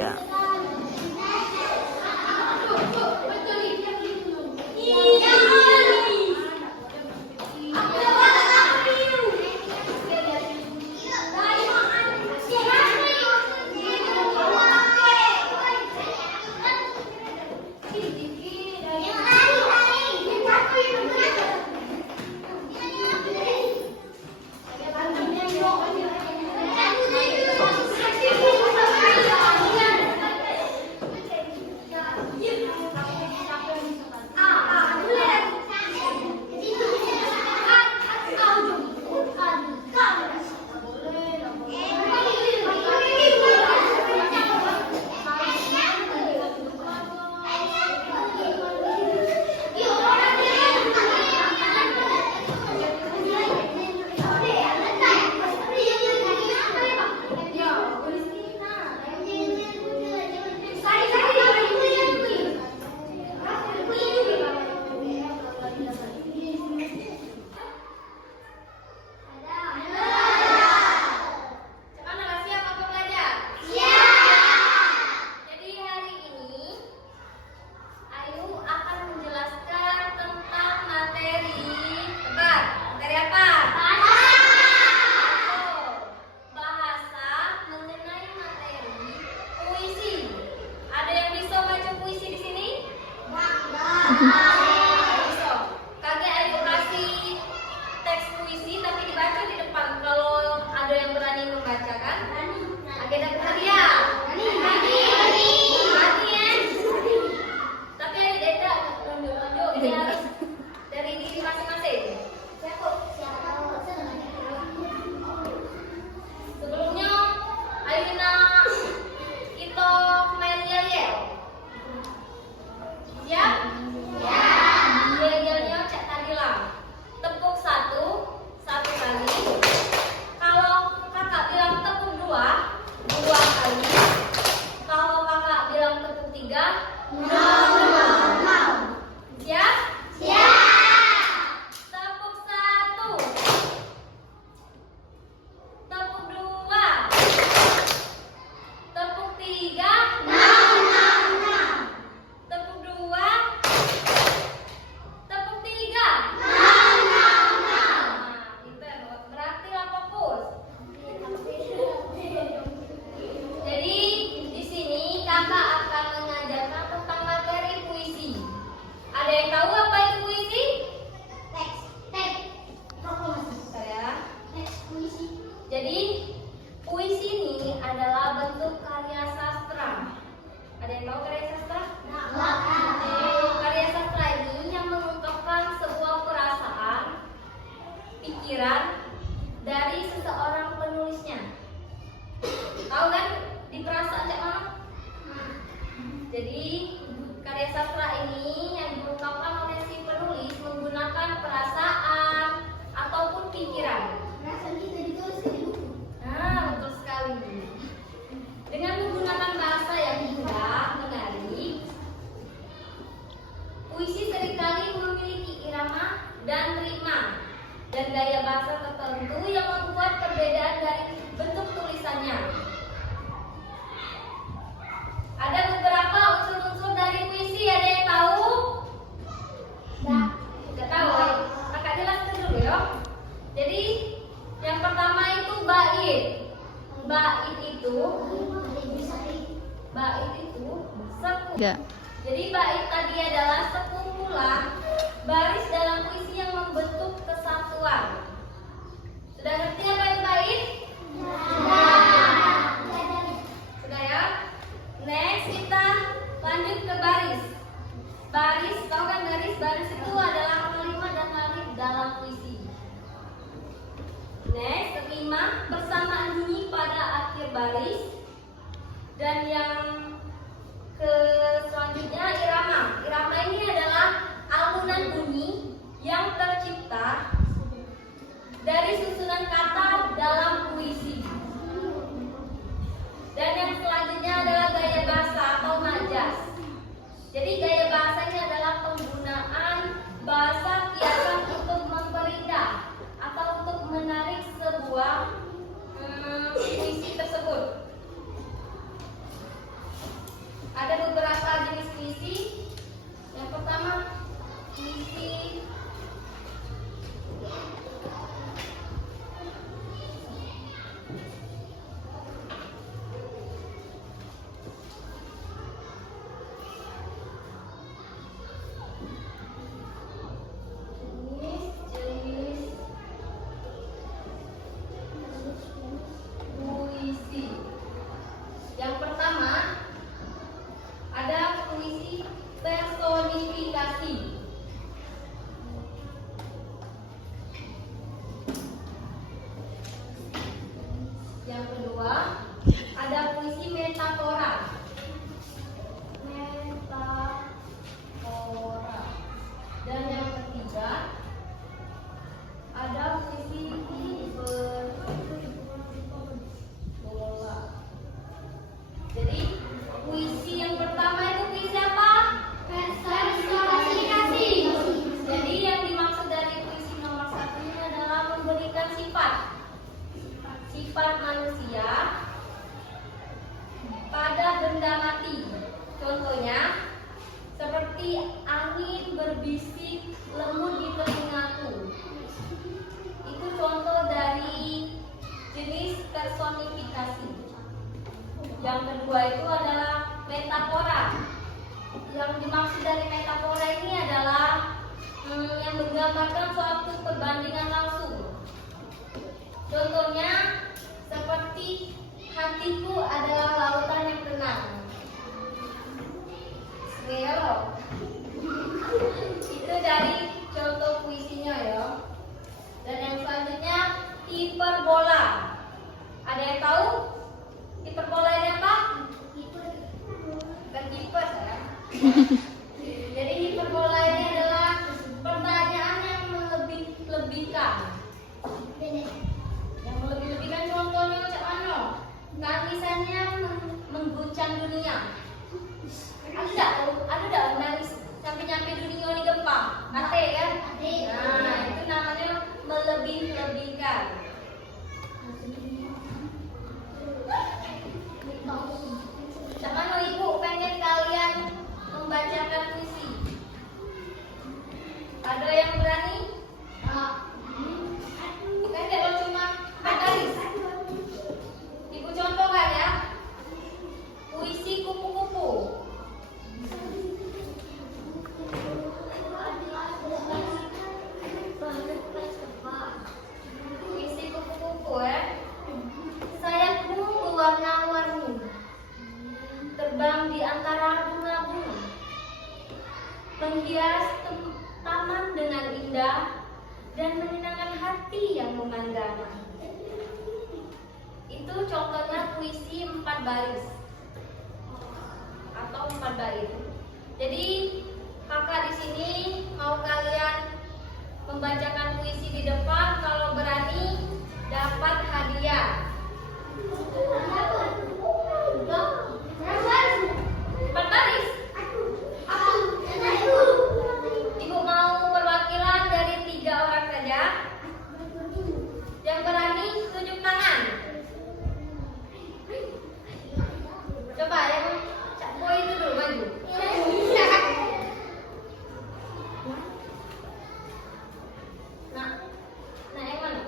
Ya. Kakek ayo kasih teks puisi tapi dibaca di depan. Kalau ada yang berani membacakan, Kakek dapat hadiah. Berani ya? Tapi ayo Deda tunjuk-tunjuk, ini harus dari diri masing-masing. Sebelumnya, ayo kita main yel-yel. Siap? Yel-yelnya cak tadi lah. Tepuk satu kali. Kalau kakak bilang tepuk dua kali. Kalau kakak bilang tepuk tiga, siap? Tepuk satu, tepuk dua, tepuk tiga, tepuk dua, tepuk tiga. Pinter, berarti lah fokus. Jadi di sini kakak akan mengajarkan tentang materi puisi. Ada yang tahu apa itu puisi? Jadi puisi ini adalah bentuk karya sastra. Ada yang tahu karya sastra? Karya sastra ini yang mengungkapkan sebuah perasaan, pikiran dari seseorang penulisnya. Tahu kan di perasaan cak mana? Jadi karya sastra ini yang diungkapkan oleh si penulis menggunakan perasaan ataupun pikiran. Nah, betul sekali. Dengan menggunakan bahasa yang mudah, menarik, puisi seringkali memiliki irama dan ritma dan gaya bahasa tertentu yang membuat perbedaan dari bentuk tulisannya. Ada beberapa unsur-unsur dari puisi, ada yang tahu? Nggak tahu. Kakak jelaskan dulu ya. Jadi yang pertama itu bait. Bait itu sekumpulan. Ya. Jadi bait tadi adalah sekumpulan baris dalam puisi yang membentuk kesatuan. Sudah ngerti apa itu bait? Sudah ya? Next kita lanjut ke baris. Baris, tahu kan baris? Baris itu adalah kalimat dan kalimat dalam puisi. Next, kelima, persamaan bunyi pada akhir baris. Dan yang selanjutnya irama. Irama ini adalah alunan bunyi yang tercipta dari susunan kata dalam puisi. Dan yang selanjutnya adalah gaya bahasa atau majas. Jadi gaya bahasanya adalah penggunaan bahasa kiasan untuk memperindah atau untuk menarik sebuah puisi tersebut. puisi jenis puisi. Yang pertama ada puisi personifikasi. Yang kedua ada puisi metafora. Metafora. Dan yang ketiga ada puisi hiperbola. Jadi puisi yang pertama itu puisi apa? Personifikasi. Jadi yang dimaksud dari puisi nomor 1 ini adalah memberikan sifat manusia pada benda mati. Contohnya seperti angin berbisik lembut di telingaku. Itu contoh dari jenis personifikasi. Yang kedua itu adalah metafora. Yang dimaksud dari metafora ini adalah yang menggambarkan suatu perbandingan langsung. Contohnya seperti hatiku adalah lautan yang tenang. Well, itu dari contoh puisinya ya. Dan yang selanjutnya hiperbola. Ada yang tahu hiperbola ini apa? Bukan hiper ya. Jadi hiperbola ini adalah pertanyaan yang melebih-lebihkan. Yang melebih-lebihkan contohnya macam mana? Tangisannya mengguncang dunia. Ada tak nangis sampai dunia ini gempa? Ada kan? Nah, itu namanya melebih-lebihkan. Mana ibu pengen kalian membacakan puisi? Ada yang berani? Kan kalau cuma baris. Ibu contohkan ya. Puisi kupu-kupu. Puisi kupu-kupu ya. Sayapmu berwarna-warni, terbang di antara bunga-bunga, menghias taman dengan indah dan menyenangkan hati yang memandang. Itu contohnya puisi 4 baris atau 4 bait. Jadi kakak di sini mau kalian membacakan puisi di depan, kalau berani dapat hadiah. 4 baris. Ibu mau perwakilan dari 3 orang saja. Yang berani tunjuk tangan. Coba yang Cak Boy itu dulu maju. Nah yang mana?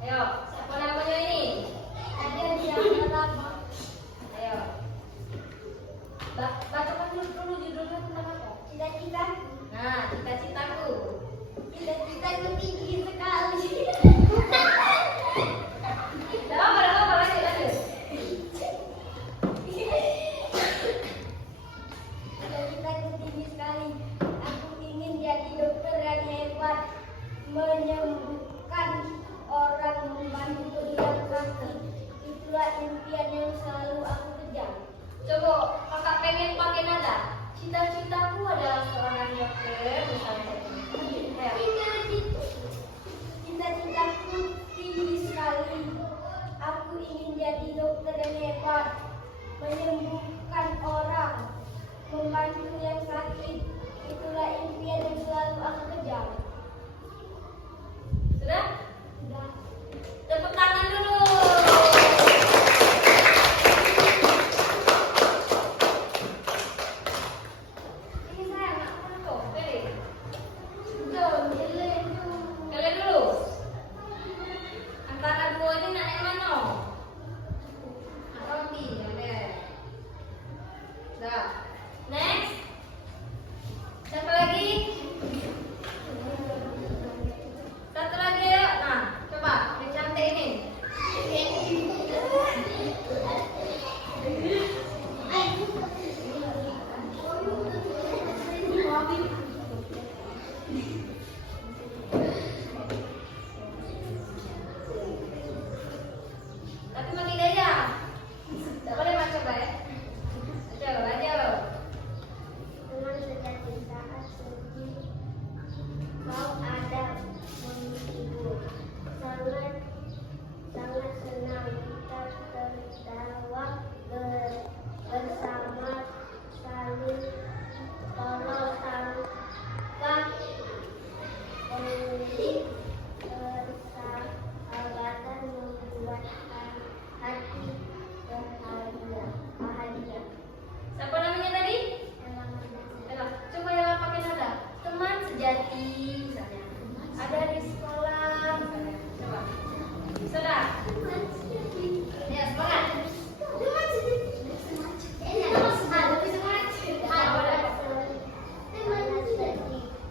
Ayo, siapa namanya ini? Ada di dalam. Ayo. Bacakan dulu judulnya tentang apa? Cita-cita. Nah, cita-citaku. Cita-citaku tinggi sekali. Apa lanjut. Cita-citaku tinggi sekali. Aku ingin jadi dokter yang hebat, menyembuhkan orang, membantu yang sakit. Itulah impian yang selalu aku kejar. Coba kakak pengen pakai nada. Cita-citaku adalah seorang dokter, misalnya. Cita-citaku tinggi sekali. Aku ingin jadi dokter yang hebat, menyembuhkan orang, membantu yang sakit. Itulah impian yang selalu aku kejar. Sudah? Sudah. Tepuk tangan dulu. Ini saya nggak pernah kok. Kalian dulu. Antara dua ini nak yang mana? Roti, ya. Dah. Next. Siapa lagi? Satu lagi yuk. Nah, coba yang cantik ini. Tapi pakai gaya. Tak boleh macam coba ya. Coba aja. Teman sejati saat sedih, kau ada menghibur. Sangat sangat senang kita tertawa bersama, saling tolong tanpa pemilik, persahabatan membuat hati bahagia. Siapa namanya tadi? Coba yang pakai nada. Teman sejati misalnya. Ada di sekolah misalnya. Coba. Sudah. Ya, semangat.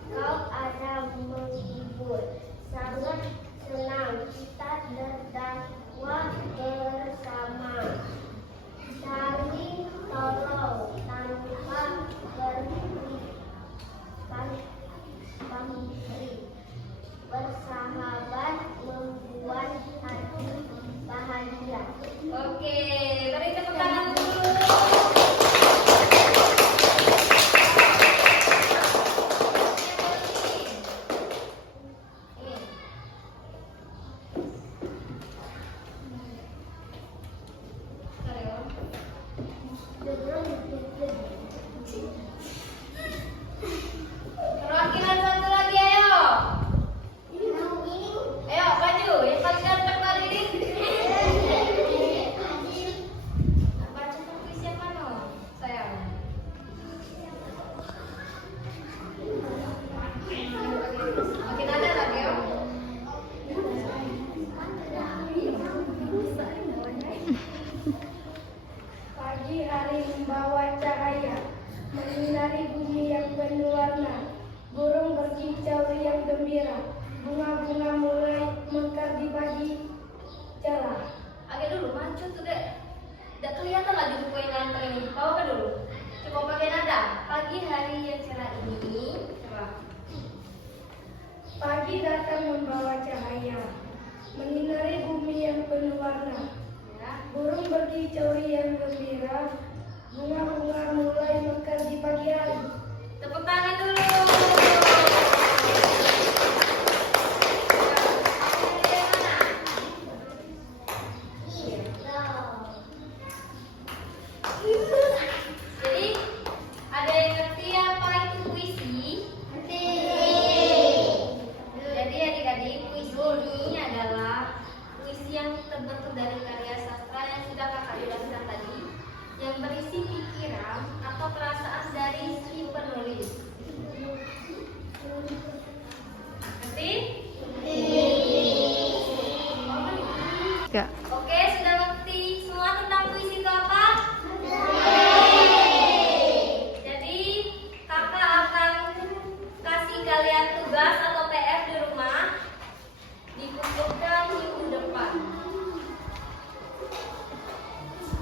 Kau ada menghibur. Sangat senang kita tertawa bersama, saling tolong tanpa pamrih, bersahabat membuat hati bahagia. Oke, beri tepuk tangan dulu. Perwakilan satu lagi, ayo. Ayo, maju. Yang paling ganteng kali ini. Baca tulis yang mana, sayang? Makin ada lagi, ya. Pagi hari membawa cahaya, menyinari bumi yang penuh warna. Burung berkicau riang gembira, bunga-bunga mulai mekar di pagi cerah. Agak dulu, maju tuh dek. Tidak kelihatan lagi buku yang ganteng ini. Bawa ke dulu. Coba pakai nada. Pagi hari yang cerah ini. Coba. Pagi datang membawa cahaya, menyinari bumi yang penuh warna. Ya. Burung berkicau riang gembira, bunga-bunga mulai mekar di pagi hari. Tepuk tangan dulu. Jadi ada yang ngerti apa itu puisi? Jadi adik-adik, puisi ini adalah puisi yang terbentuk dari karya sastra yang sudah kakak jelaskan tadi, yang berisi pikiran atau perasaan dari si penulis. Ngerti? Ya. Oke, sudah ngerti semua tentang puisi itu apa? Jadi kakak akan kasih kalian tugas atau PR di rumah, dikumpulkan minggu depan.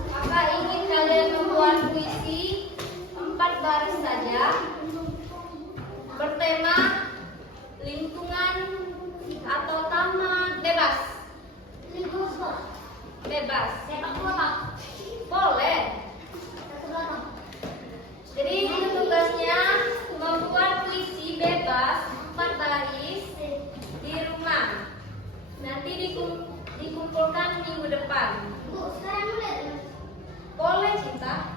Kakak ingin kalian membuat puisi 4 baris saja, bertema lingkungan atau taman, bebas. Bebas. Boleh. Jadi itu tugasnya membuat puisi bebas 4 baris di rumah. Nanti dikumpulkan minggu depan. Boleh, Cinta.